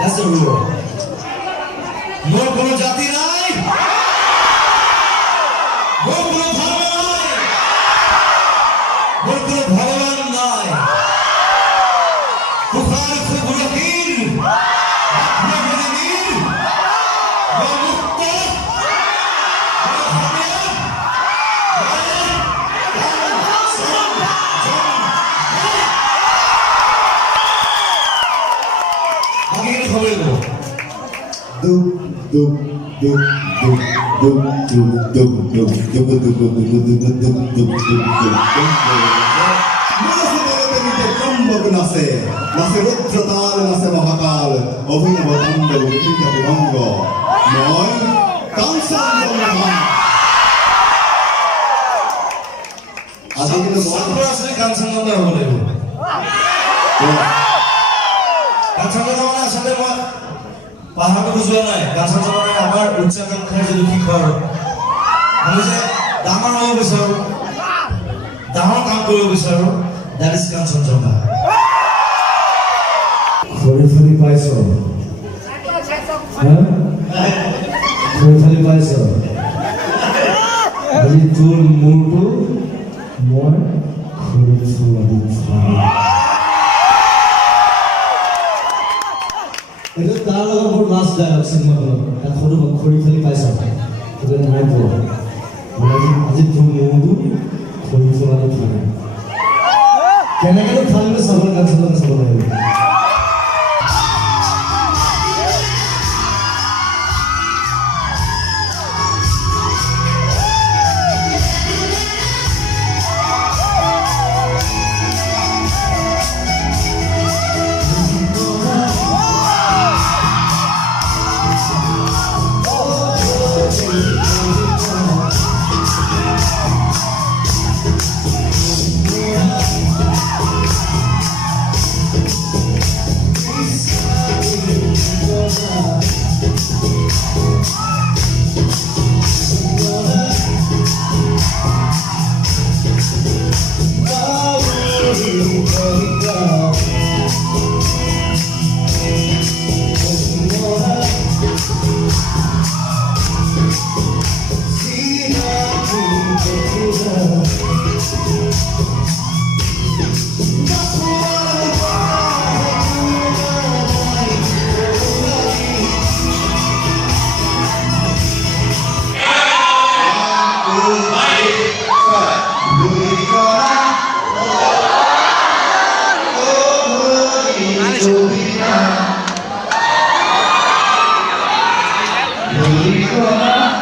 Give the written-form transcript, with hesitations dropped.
That's the rule. More কোনো জাতি নাই, more কোনো ধর্ম নাই, more কোনো ভগবান নাই। বুখার খুব রহিম, আপনি বলেন, वो मुक्त, वो हमें, आगे खबर दो। Dum dum dum dum dum dum dum dum নাচে রুদ্রতাল নাচে মহাকাল অভিনব তাণ্ডব বিকৃত ভঙ্গ মই কাঞ্চনজঙ্ঘা আজি কিন্তু বন্ধ আছে কাঞ্চনজঙ্ঘা হ'ব লাগিব কাঞ্চনজঙ্ঘা মানে আচলতে মই পাহাৰটো বুজোৱা নাই কাঞ্চনজঙ্ঘা মানে আমাৰ উচ্চাকাংক্ষাৰ যিটো শিখৰ আমি যে ডাঙৰ হ'ব বিচাৰোঁ ডাঙৰ কাম কৰিব বিচাৰোঁ that is কাঞ্চনজঙ্ঘা খৰি পাইছ খৰি পাইছ আজি তোৰ মূৰটো মই খৰি চলাব এইটো তাৰ লগত মোৰ লাষ্ট ডায়লগ চিনেমাখনত তাত খৰি পাইছ সেইটো নাই পোৱা আজি তোৰ মূৰটো খৰি চলাব থাকে কেনেকৈ ফালিলে চাব কাঞ্চনজঙ্ঘা চাব লাগিব Joysagar